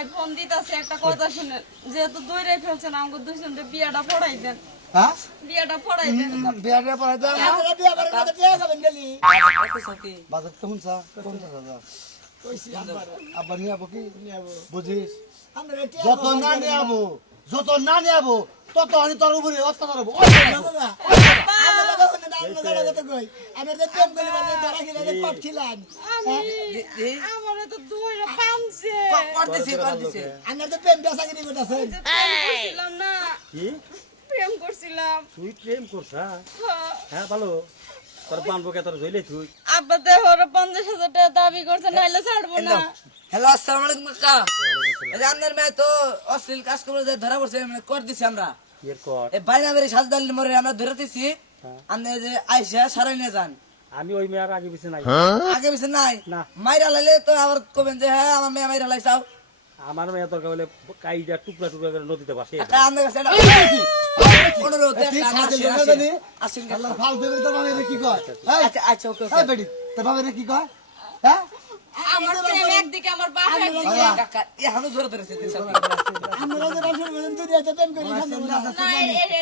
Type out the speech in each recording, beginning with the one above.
ভাই ফোন দিতাছে একটা কথা শুনেন, যেহেতু দূরে ফেলছেন আমাকে দুজনকে বিয়াটা পড়াই দেন। হ্যাঁ বিয়াটা পড়াই দেন। বিয়াটা পড়াই দাও আমরা বিয়া করে কত টাকা যাবেন গেলি বাজার কেমন চা 50,000 কইছি আবার নিয়ে যাবো কি বুঝিস আমরা যত না নিয়ে যাবো তত আমি তোর উপরে অত্যাচার হবো আমারে তো দূরে পামছে। করছিলাম না, কি প্রেম করছিলাম। তুই প্রেম করছা হ্যাঁ। হ্যাঁ ভালো তোর বানবো কে তোর জইলে তুই আব্বা দেহরে 50,000 টাকা দাবি করছে, নাইলে ছাড়বো না। হ্যালো আসসালামু আলাইকুম কাকা এই আপনার মেয়ে তো অশ্লীল কাজ করে ধরা পড়ছে মানে কর দিছি আমরা এর কর এই বাইনা বেরি সাজদাল মরে আমরা ধরে দিছি আপনি যে আইসা সারাই নিয়ে যান আমি ওই মেয়ের আগে পিছে নাই আগে পিছে নাই না। মাইরা লাইলে তো আবার কবেন যে হ্যাঁ আমার মেয়ে মাইরা লাইছাও আমার মেয়ে দরকার হলে কাইটা টুকরা টুকরা করে নদীতে ভাসে কাকা আপনার কাছে একটা অনুরোধ ঠিক একটা আছে আসেন, জানি আসেন আল্লাহ কাকা। ফাল দেবে তো বাবা কি কয় আচ্ছা আচ্ছা ওকে এই বেটি তোর বাবা কি কয় হ্যাঁ আমার প্রেম একদিকে, আমার বাপ একদিকে। কাকা এখনো জোরে ধরেছে আমরা যে রাসূল বলেন দুনিয়াতে প্রেম করি না,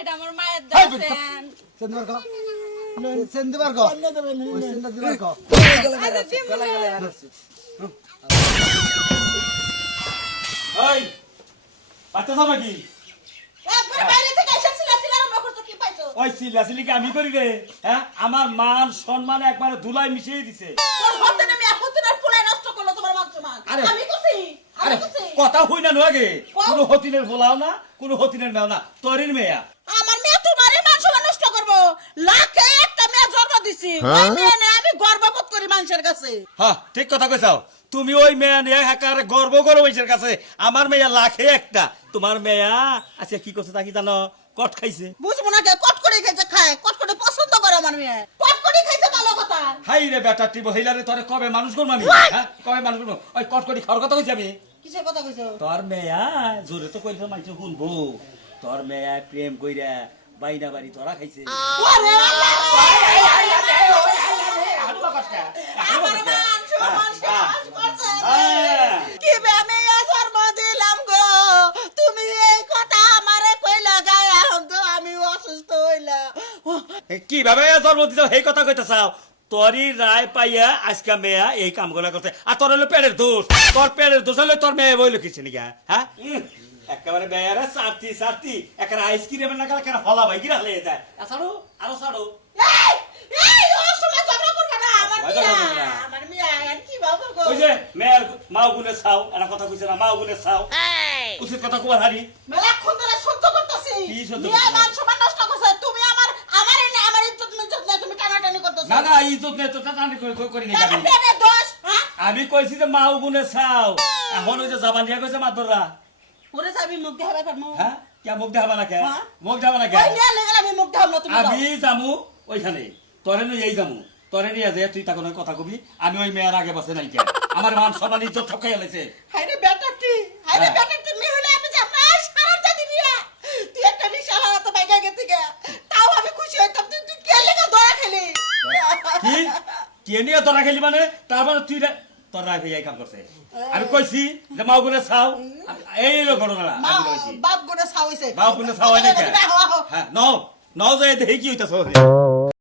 এটা আমার মায়ের এই দাসেন। সেন্দিবার কো সেন্দিবার কো ওই সেন্দিবার কো এই বাচ্চা যাবে কি ওই সিলাসিলি কি আমি করি রে হ্যাঁ আমার মান সম্মান একবারে ধুলাই মিশিয়ে দিছে আরে আরে কথা হই না নয় গে কোনো হতিনের বলাও না কোনো হতিনের মেও না তোরির মেয়া আমার মেয়ে তোমারই মান সম্মান নষ্ট করবো লাখে একটা মেয়ে জন্ম দিছি ওই মেয়ে নিয়ে আমি গর্ববোধ করি মানুষের কাছে হ্যাঁ ঠিক কথা কইছাও তুমি ওই মেয়া নিয়ে একারে গর্ব করো মানুষের কাছে আমার মেয়া লাখে একটা তোমার মেয়া আচ্ছা কি করছে তা কি জানো কট খাইছে বুঝবো না কে কটকড়ি খাইছে খায় কটকড়ি পছন্দ করে আমার মেয়ে কটকড়ি খাইছে ভালো কথা হাই রে বেটা টিবো হেলারে তোরে কবে মানুষ করব আমি হ্যাঁ কবে মানুষ করব ওই কটকটি খাওয়ার কথা কইছি আমি কিসের কথা কইছো তোর মেয়া জোরে তো কইলে মানুষ শুনবো তোর মেয়া প্রেম কইরা বাইনা বাড়ি তোরা খাইছে ওরে আল্লাহ আমার মান সম্মান শেষ করছে কি বে মেয়ে জন্ম দিলাম গো তুমি এই কথা আমারে কইলা গায়া তো আমি অসুস্থ হইলাম কিভাবে জন্ম দিছ সেই কথা কইতে চাও তোরই রায় পাইয়া আজকে মেয়া এই কামগুলা করছে আর তোর হলো পেটের দোষ তোর পেটের দোষ হলে তোর মেয়ে বই লিখেছে নাকি হ্যাঁ একেবারে মেয়েরা সাথী একেবারে আইসক্রিমের নাগাল একেবারে হলা ভাই গিরা হয়ে যায় ছাড়ো আরো ছাড়ো এই এই ও সময় ঝগড়া করবে না ঝগড়া করবে না। আমার মিয়া আর কি বাবা গো ওই যে মেয়ের মাও গুনে চাও এটা কথা কইছে না মাও গুনে চাও উচিত কথা কুয়ার হারি মেলা খুন ধরে সহ্য করতেছি কি সহ্য মিয়া করতেছো? মান সম্মান নষ্ট করছে তুমি আমার আমার ইজ্জত নিয়ে তুমি টানাটানি করতেছো না না ইজ্জত নেই তো টানি করি নি তাহলে প্রেমের দোষ হ্যাঁ আমি কইছি যে মাও গুনে চাও এখন ওই যে জাবানিয়া কইছে মাদররা ওরে যাবি মুখ দেখাবে পারমু হ্যাঁ কে মুখ দেখাবা না কে হ্যাঁ? মুখ দেখাবা না কে ওই নিয়ে লেগে আমি মুখ দেখাব না তুমি যাও। আমি যামু ওইখানে তোরে নই এই যামু তোরে নিয়ে যায় তুই তাকে কথা কবি আমি ওই মেয়ের আগে বসে নাই কে আমার মান সম্মান ইজ্জত ঠকাই লাইছে হাইরে বেটাটি হাইরে হ্যাঁ। বেটাটি মি হলে আমি যাব না সারা জানি নিয়া তুই একটা রিকশা লাগাতে বাইকা গেতে গে তাও আমি খুশি হইতাম তুই কে লেগে দয়া খেলি কি কে নিয়ে তোরা খেলি মানে তারপরে তুই তোর রায় ভাই এই কাম করছে আমি কইছি যে মাও গুনে চাও এই হলো ঘটনা মা আমি কইছি বাপ গুনে ছাউইছে মাও গুনে চাও হয় না কে হ্যাঁ হ্যাঁ নও নও যায় দেখি কি হইতাছে